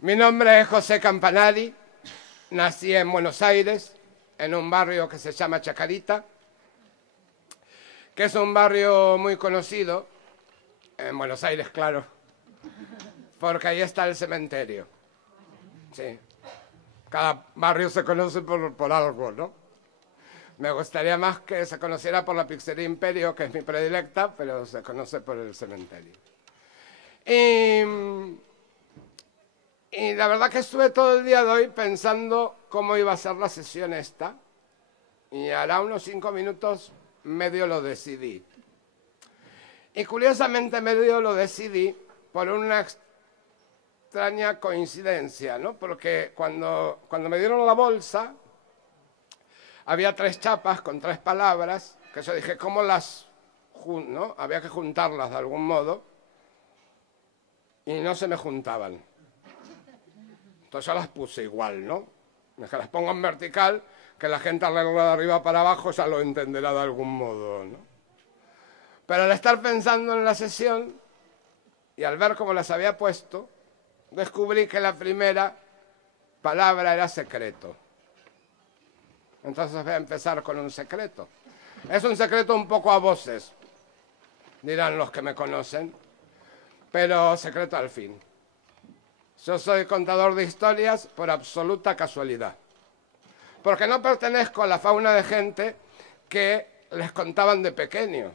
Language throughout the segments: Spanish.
Mi nombre es José Campanari, nací en Buenos Aires, en un barrio que se llama Chacarita, que es un barrio muy conocido, en Buenos Aires, claro, porque ahí está el cementerio. Sí, cada barrio se conoce por algo, ¿no? Me gustaría más que se conociera por la pizzería Imperio, que es mi predilecta, pero se conoce por el cementerio. Y la verdad que estuve todo el día de hoy pensando cómo iba a ser la sesión esta. Y hará unos 5 minutos medio lo decidí. Y curiosamente medio lo decidí por una extraña coincidencia, ¿no? Porque cuando me dieron la bolsa, había 3 chapas con 3 palabras, que yo dije, ¿cómo las junto? ¿No? Había que juntarlas de algún modo. Y no se me juntaban. Entonces yo las puse igual, ¿no? Que las pongo en vertical, que la gente al leerlo de arriba para abajo ya lo entenderá de algún modo, ¿no? Pero al estar pensando en la sesión y al ver cómo las había puesto, descubrí que la primera palabra era secreto. Entonces voy a empezar con un secreto. Es un secreto un poco a voces, dirán los que me conocen, pero secreto al fin. Yo soy contador de historias por absoluta casualidad, porque no pertenezco a la fauna de gente que les contaban de pequeños,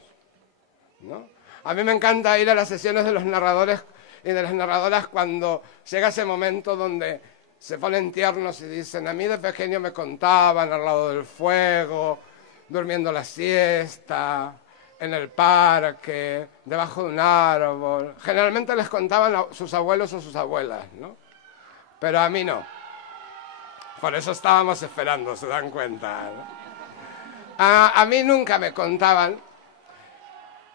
¿no? A mí me encanta ir a las sesiones de los narradores y de las narradoras cuando llega ese momento donde se ponen tiernos y dicen, a mí de pequeño me contaban al lado del fuego, durmiendo la siesta, en el parque, debajo de un árbol. Generalmente les contaban a sus abuelos o sus abuelas, ¿no? Pero a mí no. Por eso estábamos esperando, ¿se dan cuenta, ¿no? A mí nunca me contaban.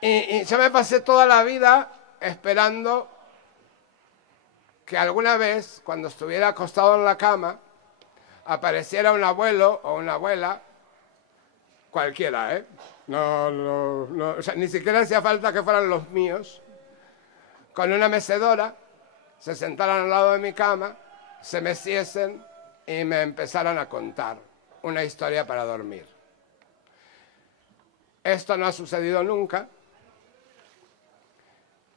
Y yo me pasé toda la vida esperando que alguna vez, cuando estuviera acostado en la cama, apareciera un abuelo o una abuela, cualquiera, ¿eh? No, o sea, ni siquiera hacía falta que fueran los míos, con una mecedora, se sentaran al lado de mi cama, se meciesen y me empezaran a contar una historia para dormir. Esto no ha sucedido nunca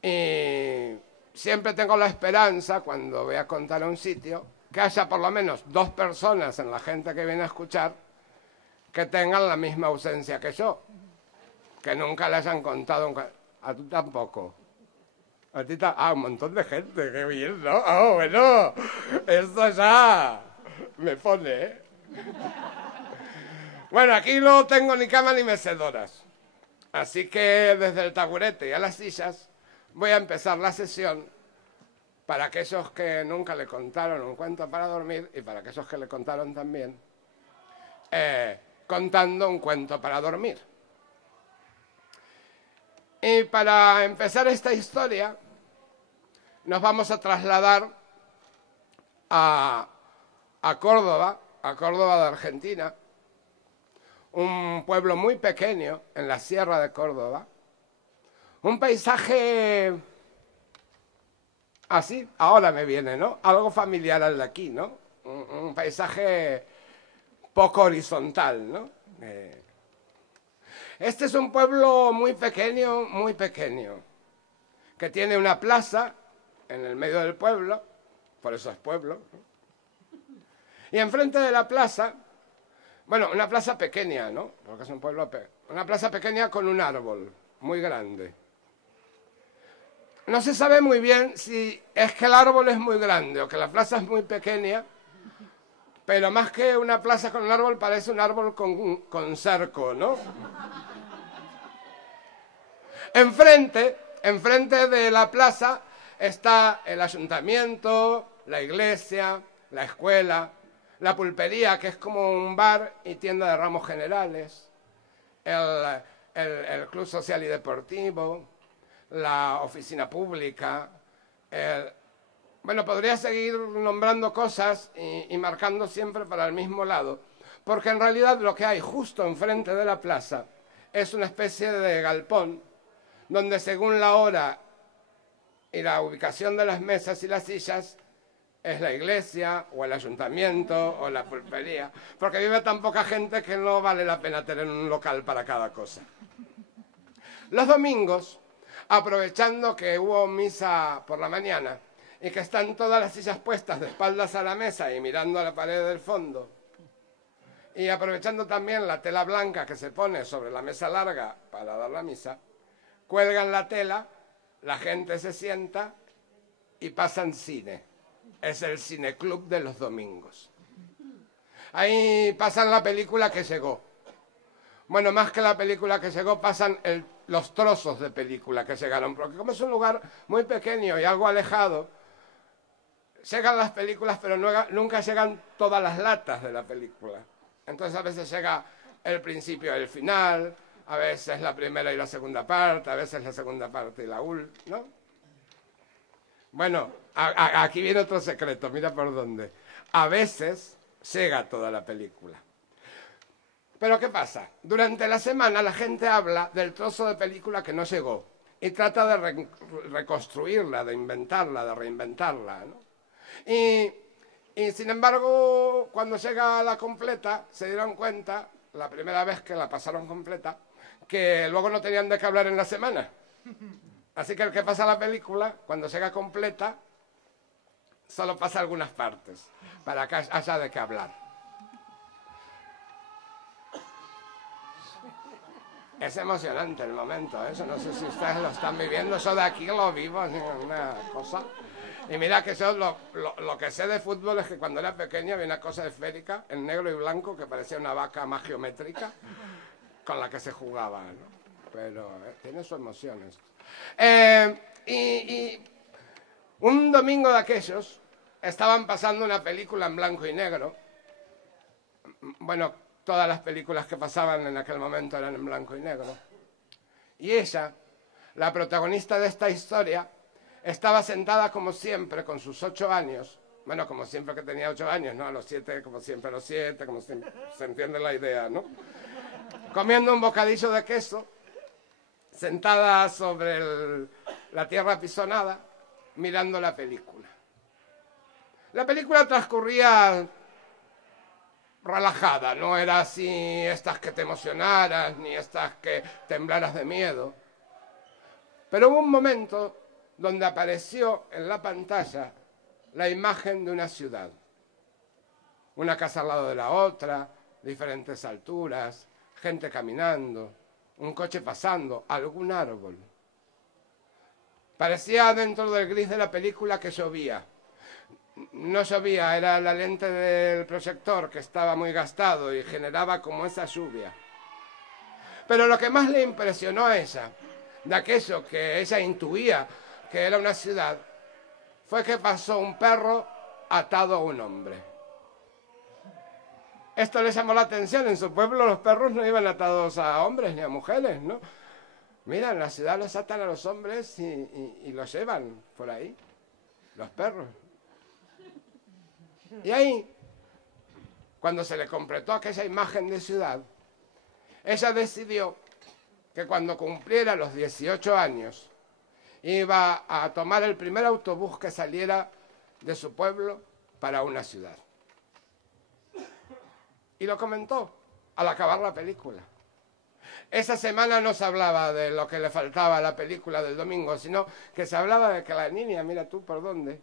y siempre tengo la esperanza, cuando voy a contar a un sitio, que haya por lo menos 2 personas en la gente que viene a escuchar que tengan la misma ausencia que yo, que nunca le hayan contado. A tú tampoco. A ti un montón de gente, qué bien, ¿no? Oh, bueno, esto ya me pone, ¿eh? Bueno, aquí no tengo ni cama ni mecedoras, así que desde el taburete y a las sillas voy a empezar la sesión para aquellos que nunca le contaron un cuento para dormir y para aquellos que le contaron también, contando un cuento para dormir. Y para empezar esta historia, nos vamos a trasladar a Córdoba de Argentina, un pueblo muy pequeño en la sierra de Córdoba, un paisaje así, ahora me viene, ¿no? Algo familiar al de aquí, ¿no? Un paisaje poco horizontal, ¿no? Este es un pueblo muy pequeño, que tiene una plaza en el medio del pueblo, por eso es pueblo, ¿no? Y enfrente de la plaza, bueno, una plaza pequeña, ¿no? Porque es un pueblo una plaza pequeña con un árbol muy grande. No se sabe muy bien si es que el árbol es muy grande o que la plaza es muy pequeña, pero más que una plaza con un árbol, parece un árbol con cerco, ¿no? Enfrente de la plaza está el ayuntamiento, la iglesia, la escuela, la pulpería, que es como un bar y tienda de ramos generales, el club social y deportivo, la oficina pública. Bueno, podría seguir nombrando cosas y marcando siempre para el mismo lado, porque en realidad lo que hay justo enfrente de la plaza es una especie de galpón donde, según la hora y la ubicación de las mesas y las sillas, es la iglesia, o el ayuntamiento, o la pulpería, porque vive tan poca gente que no vale la pena tener un local para cada cosa. Los domingos, aprovechando que hubo misa por la mañana y que están todas las sillas puestas de espaldas a la mesa y mirando a la pared del fondo, y aprovechando también la tela blanca que se pone sobre la mesa larga para dar la misa, cuelgan la tela, la gente se sienta y pasan cine. Es el cineclub de los domingos. Ahí pasan la película que llegó. Bueno, más que la película que llegó, pasan los trozos de película que llegaron. Porque como es un lugar muy pequeño y algo alejado, llegan las películas, pero nunca llegan todas las latas de la película. Entonces a veces llega el principio y el final, a veces la primera y la segunda parte, a veces la segunda parte y la última, ¿no? Bueno, aquí viene otro secreto, mira por dónde. A veces llega toda la película. Pero ¿qué pasa? Durante la semana la gente habla del trozo de película que no llegó y trata de reconstruirla, de inventarla, de reinventarla, ¿no? Y sin embargo, cuando llega la completa, se dieron cuenta, la primera vez que la pasaron completa, que luego no tenían de qué hablar en la semana. Así que el que pasa la película, cuando llega completa, solo pasa algunas partes, para que haya de qué hablar. Es emocionante el momento, eso no sé si ustedes lo están viviendo, yo de aquí lo vivo, es una cosa. Y mira que yo lo que sé de fútbol es que cuando era pequeño había una cosa esférica, en negro y blanco, que parecía una vaca más geométrica, con la que se jugaba, ¿no? Pero tiene sus emociones. Y un domingo de aquellos estaban pasando una película en blanco y negro. Bueno, todas las películas que pasaban en aquel momento eran en blanco y negro. Y ella, la protagonista de esta historia, estaba sentada como siempre con sus 8 años. Bueno, como siempre que tenía 8 años, ¿no? A los 7, como siempre a los 7, como siempre, se entiende la idea, ¿no? Comiendo un bocadillo de queso, sentada sobre la tierra apisonada, mirando la película. La película transcurría relajada, no era así estas que te emocionaras, ni estas que temblaras de miedo. Pero hubo un momento donde apareció en la pantalla la imagen de una ciudad. Una casa al lado de la otra, diferentes alturas, gente caminando, un coche pasando, algún árbol. Parecía dentro del gris de la película que llovía. No llovía, era la lente del proyector que estaba muy gastado y generaba como esa lluvia. Pero lo que más le impresionó a ella, de aquello que ella intuía que era una ciudad, fue que pasó un perro atado a un hombre. Esto le llamó la atención. En su pueblo los perros no iban atados a hombres ni a mujeres, ¿no? Mira, en la ciudad los atan a los hombres y los llevan por ahí, los perros. Y ahí, cuando se le completó aquella imagen de ciudad, ella decidió que cuando cumpliera los 18 años, iba a tomar el primer autobús que saliera de su pueblo para una ciudad. Y lo comentó al acabar la película. Esa semana no se hablaba de lo que le faltaba a la película del domingo, sino que se hablaba de que la niña, mira tú por dónde,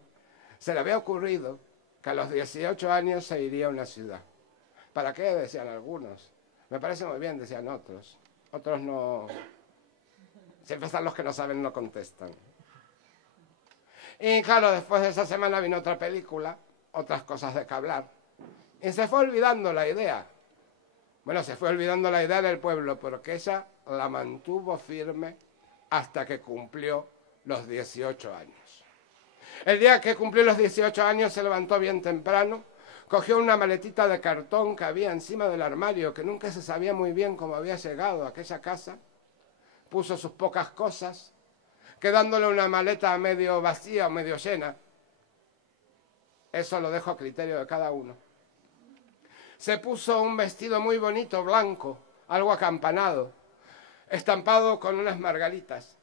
se le había ocurrido que a los 18 años se iría a una ciudad. ¿Para qué? Decían algunos. Me parece muy bien, decían otros. Otros no. Siempre están los que no saben, no contestan. Y claro, después de esa semana vino otra película, otras cosas de que hablar. Y se fue olvidando la idea. Bueno, se fue olvidando la idea del pueblo, porque ella la mantuvo firme hasta que cumplió los 18 años. El día que cumplió los 18 años se levantó bien temprano, cogió una maletita de cartón que había encima del armario, que nunca se sabía muy bien cómo había llegado a aquella casa, puso sus pocas cosas, quedándole una maleta medio vacía o medio llena. Eso lo dejo a criterio de cada uno. Se puso un vestido muy bonito, blanco, algo acampanado, estampado con unas margaritas.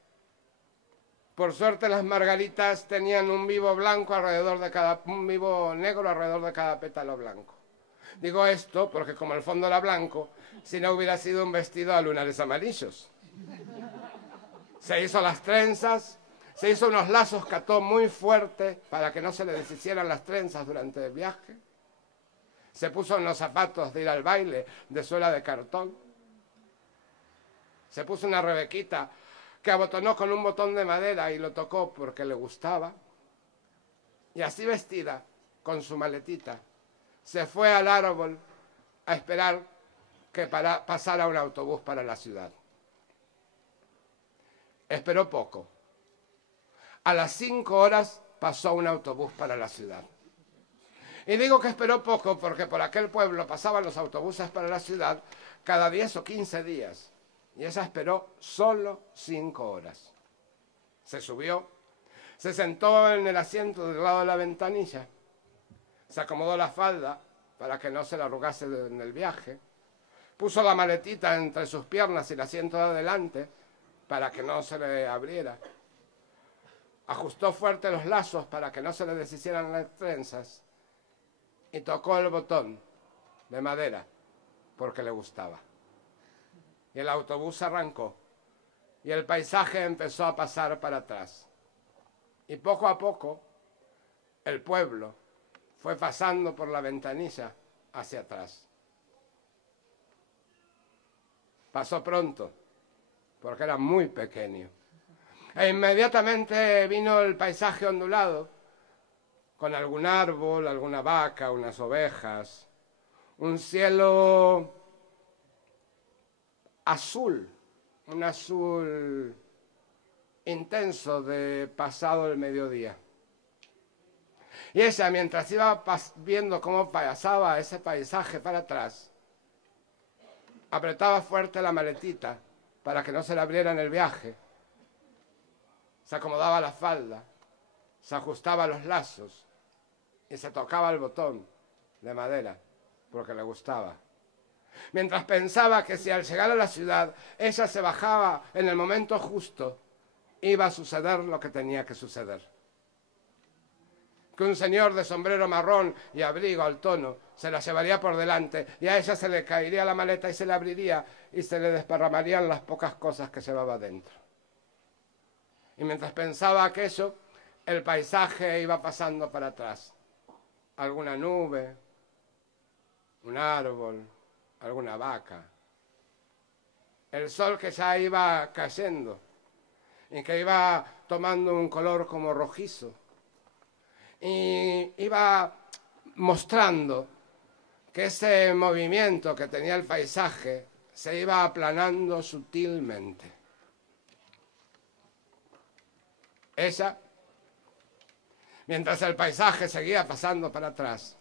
Por suerte las margaritas tenían un vivo negro alrededor de cada pétalo blanco. Digo esto porque como el fondo era blanco, si no hubiera sido un vestido a lunares amarillos. Se hizo las trenzas, se hizo unos lazos que ató muy fuerte para que no se le deshicieran las trenzas durante el viaje. Se puso unos zapatos de ir al baile de suela de cartón. Se puso una rebequita que abotonó con un botón de madera y lo tocó porque le gustaba. Y así vestida, con su maletita, se fue al árbol a esperar que pasara un autobús para la ciudad. Esperó poco. A las 5 horas pasó un autobús para la ciudad. Y digo que esperó poco porque por aquel pueblo pasaban los autobuses para la ciudad cada 10 o 15 días. Y ella esperó solo 5 horas. Se subió, se sentó en el asiento del lado de la ventanilla, se acomodó la falda para que no se le arrugase en el viaje, puso la maletita entre sus piernas y el asiento de adelante para que no se le abriera, ajustó fuerte los lazos para que no se le deshicieran las trenzas y tocó el botón de madera porque le gustaba. Y el autobús arrancó y el paisaje empezó a pasar para atrás. Y poco a poco el pueblo fue pasando por la ventanilla hacia atrás. Pasó pronto, porque era muy pequeño. E inmediatamente vino el paisaje ondulado, con algún árbol, alguna vaca, unas ovejas, un cielo azul, un azul intenso de pasado el mediodía. Y ella, mientras iba viendo cómo pasaba ese paisaje para atrás, apretaba fuerte la maletita para que no se le abriera en el viaje, se acomodaba la falda, se ajustaba los lazos y se tocaba el botón de madera porque le gustaba. Mientras pensaba que si al llegar a la ciudad ella se bajaba en el momento justo, iba a suceder lo que tenía que suceder. Que un señor de sombrero marrón y abrigo al tono se la llevaría por delante y a ella se le caería la maleta y se le abriría y se le desparramarían las pocas cosas que llevaba dentro. Y mientras pensaba aquello, el paisaje iba pasando para atrás. Alguna nube, un árbol, alguna vaca. El sol que ya iba cayendo y que iba tomando un color como rojizo. Y iba mostrando que ese movimiento que tenía el paisaje se iba aplanando sutilmente. Ella, mientras el paisaje seguía pasando para atrás,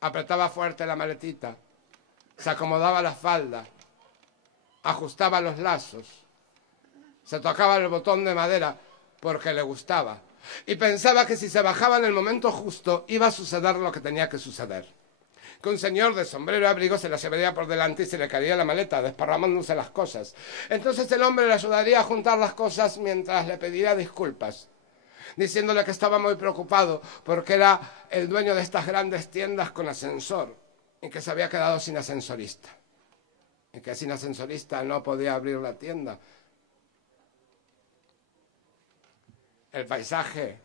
apretaba fuerte la maletita, se acomodaba la falda, ajustaba los lazos, se tocaba el botón de madera porque le gustaba y pensaba que si se bajaba en el momento justo iba a suceder lo que tenía que suceder. Que un señor de sombrero y abrigo se la llevaría por delante y se le caería la maleta, desparramándose las cosas. Entonces el hombre le ayudaría a juntar las cosas mientras le pediría disculpas, diciéndole que estaba muy preocupado porque era el dueño de estas grandes tiendas con ascensor y que se había quedado sin ascensorista. Y que sin ascensorista no podía abrir la tienda. El paisaje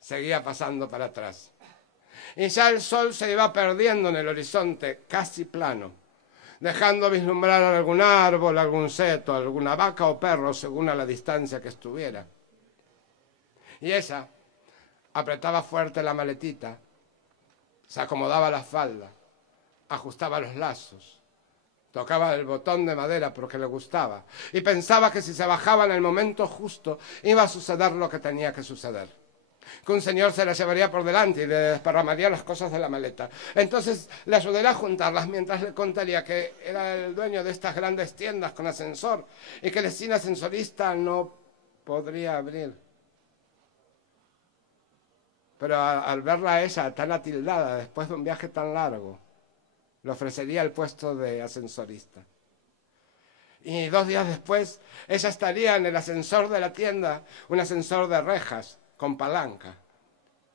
seguía pasando para atrás. Y ya el sol se iba perdiendo en el horizonte, casi plano, dejando vislumbrar algún árbol, algún seto, alguna vaca o perro, según a la distancia que estuviera. Y ella apretaba fuerte la maletita, se acomodaba la falda, ajustaba los lazos, tocaba el botón de madera porque le gustaba y pensaba que si se bajaba en el momento justo iba a suceder lo que tenía que suceder. Que un señor se la llevaría por delante y le desparramaría las cosas de la maleta. Entonces le ayudaría a juntarlas mientras le contaría que era el dueño de estas grandes tiendas con ascensor y que sin ascensorista no podría abrir. Pero al verla a ella tan atildada después de un viaje tan largo, le ofrecería el puesto de ascensorista. Y 2 días después, ella estaría en el ascensor de la tienda, un ascensor de rejas, con palanca,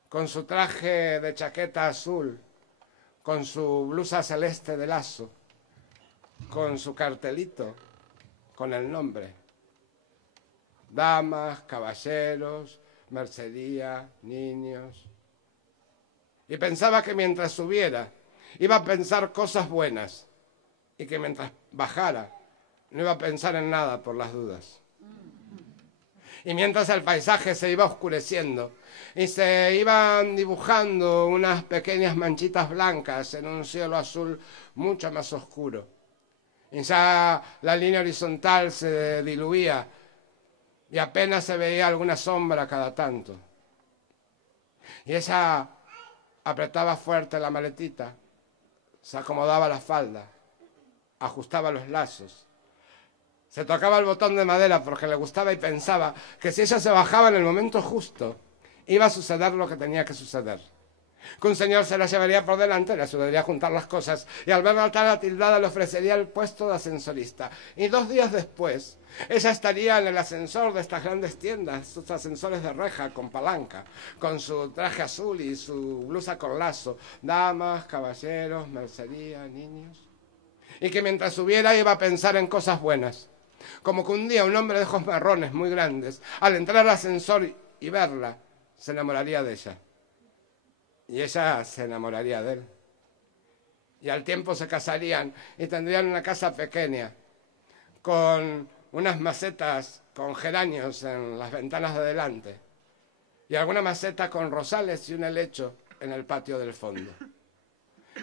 con su traje de chaqueta azul, con su blusa celeste de lazo, con su cartelito, con el nombre. Damas, caballeros, mercería, niños. Y pensaba que mientras subiera, iba a pensar cosas buenas, y que mientras bajara, no iba a pensar en nada por las dudas. Y mientras el paisaje se iba oscureciendo y se iban dibujando unas pequeñas manchitas blancas en un cielo azul mucho más oscuro. Y ya la línea horizontal se diluía y apenas se veía alguna sombra cada tanto. Y ella apretaba fuerte la maletita, se acomodaba la falda, ajustaba los lazos. Se tocaba el botón de madera porque le gustaba y pensaba que si ella se bajaba en el momento justo, iba a suceder lo que tenía que suceder. Que un señor se la llevaría por delante, le ayudaría a juntar las cosas y al verla tan atildada le ofrecería el puesto de ascensorista. Y 2 días después, ella estaría en el ascensor de estas grandes tiendas, sus ascensores de reja con palanca, con su traje azul y su blusa con lazo, damas, caballeros, mercería, niños. Y que mientras subiera iba a pensar en cosas buenas. Como que un día un hombre de ojos marrones muy grandes, al entrar al ascensor y verla, se enamoraría de ella. Y ella se enamoraría de él. Y al tiempo se casarían y tendrían una casa pequeña, con unas macetas con geranios en las ventanas de delante, y alguna maceta con rosales y un helecho en el patio del fondo.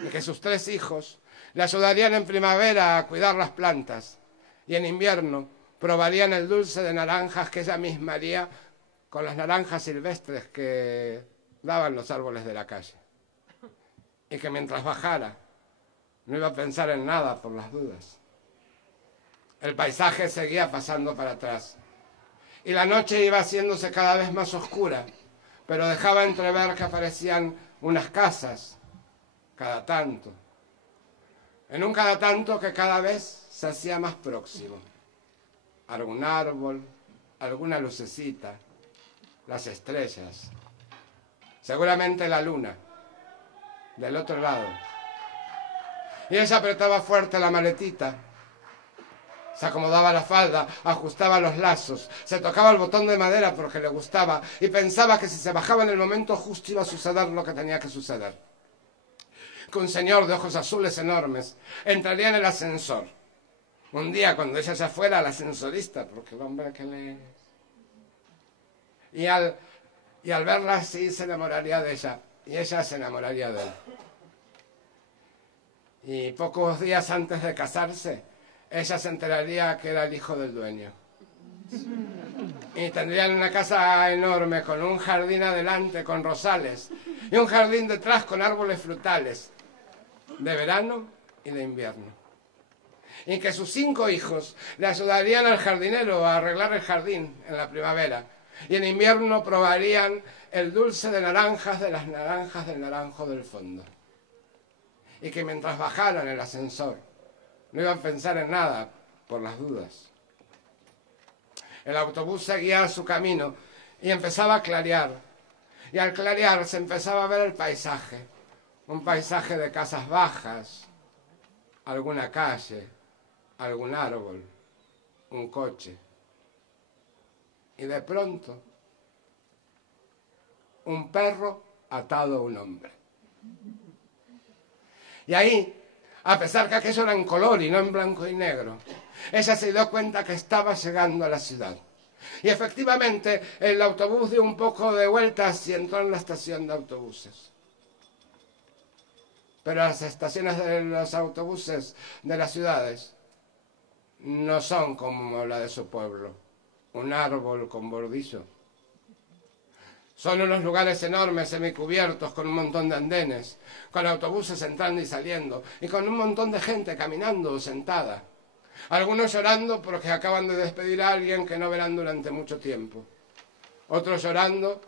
Y que sus 3 hijos le ayudarían en primavera a cuidar las plantas, y en invierno probarían el dulce de naranjas que ella misma haría con las naranjas silvestres que daban los árboles de la calle. Y que mientras bajara, no iba a pensar en nada por las dudas. El paisaje seguía pasando para atrás, y la noche iba haciéndose cada vez más oscura, pero dejaba entrever que aparecían unas casas, cada tanto. En un cada tanto que cada vez se hacía más próximo. Algún árbol, alguna lucecita, las estrellas, seguramente la luna, del otro lado. Y ella apretaba fuerte la maletita, se acomodaba la falda, ajustaba los lazos, se tocaba el botón de madera porque le gustaba y pensaba que si se bajaba en el momento justo iba a suceder lo que tenía que suceder. Que un señor de ojos azules enormes entraría en el ascensor. Un día cuando ella ya fuera la ascensorista, porque el hombre que le... Y al verla así se enamoraría de ella, y ella se enamoraría de él. Y pocos días antes de casarse, ella se enteraría que era el hijo del dueño. Y tendrían una casa enorme con un jardín adelante con rosales y un jardín detrás con árboles frutales, de verano y de invierno. Y que sus 5 hijos le ayudarían al jardinero a arreglar el jardín en la primavera. Y en invierno probarían el dulce de naranjas de las naranjas del naranjo del fondo. Y que mientras bajaran el ascensor, no iban a pensar en nada por las dudas. El autobús seguía su camino y empezaba a clarear. Y al clarear se empezaba a ver el paisaje. Un paisaje de casas bajas, alguna calle, algún árbol, un coche. Y de pronto, un perro atado a un hombre. Y ahí, a pesar que aquello era en color y no en blanco y negro, ella se dio cuenta que estaba llegando a la ciudad. Y efectivamente, el autobús dio un poco de vueltas y entró en la estación de autobuses. Pero las estaciones de los autobuses de las ciudades no son como la de su pueblo, un árbol con bordillo. Son unos lugares enormes, semicubiertos, con un montón de andenes, con autobuses entrando y saliendo, y con un montón de gente caminando o sentada. Algunos llorando porque acaban de despedir a alguien que no verán durante mucho tiempo. Otros llorando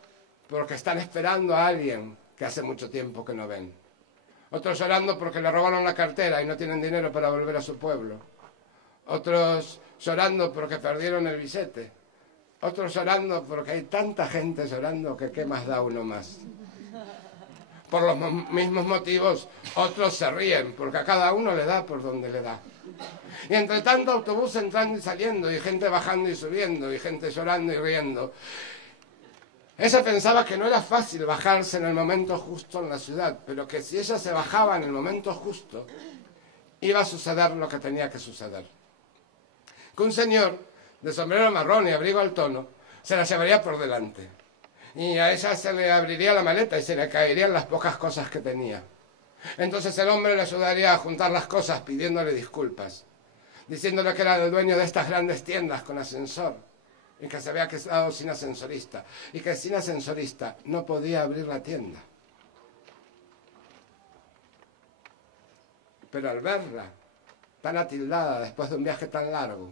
porque están esperando a alguien que hace mucho tiempo que no ven. Otros llorando porque le robaron la cartera y no tienen dinero para volver a su pueblo. otros llorando porque perdieron el billete, otros llorando porque hay tanta gente llorando que qué más da uno más. Por los mismos motivos, otros se ríen porque a cada uno le da por donde le da. Y entre tanto autobús entrando y saliendo, y gente bajando y subiendo, y gente llorando y riendo. Ella pensaba que no era fácil bajarse en el momento justo en la ciudad, pero que si ella se bajaba en el momento justo, iba a suceder lo que tenía que suceder. Que un señor de sombrero marrón y abrigo al tono se la llevaría por delante. Y a ella se le abriría la maleta y se le caerían las pocas cosas que tenía. Entonces el hombre le ayudaría a juntar las cosas pidiéndole disculpas, diciéndole que era el dueño de estas grandes tiendas con ascensor y que se había quedado sin ascensorista y que sin ascensorista no podía abrir la tienda. Pero al verla tan atildada después de un viaje tan largo,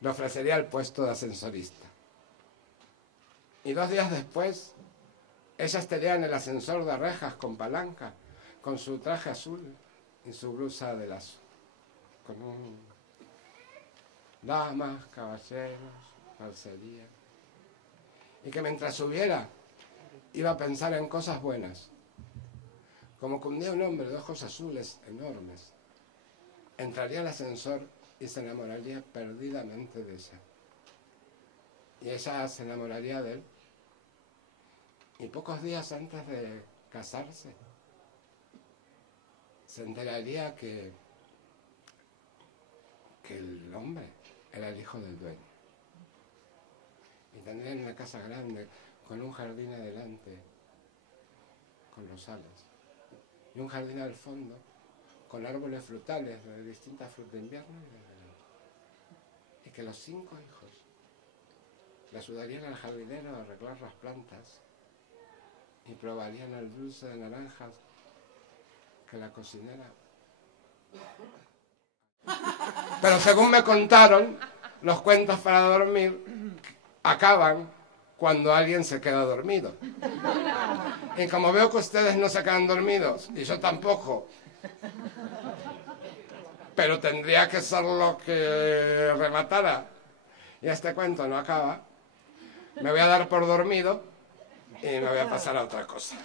le ofrecería el puesto de ascensorista. Y 2 días después, ella estaría en el ascensor de rejas con palanca, con su traje azul y su blusa de lazo, con damas, caballeros, falsería. Y que mientras subiera, iba a pensar en cosas buenas, como que un día un hombre de ojos azules enormes entraría al ascensor y se enamoraría perdidamente de ella. Y ella se enamoraría de él. Y pocos días antes de casarse, se enteraría que el hombre era el hijo del dueño. Y tendrían una casa grande, con un jardín adelante, con rosales. Y un jardín al fondo, con árboles frutales de distintas frutas de invierno y de verano. Y que los 5 hijos le ayudarían al jardinero a arreglar las plantas y probarían el dulce de naranjas que la cocinera. Pero según me contaron, los cuentos para dormir acaban cuando alguien se queda dormido. Y como veo que ustedes no se quedan dormidos, y yo tampoco, pero tendría que ser lo que rematara, y este cuento no acaba, me voy a dar por dormido y me voy a pasar a otra cosa.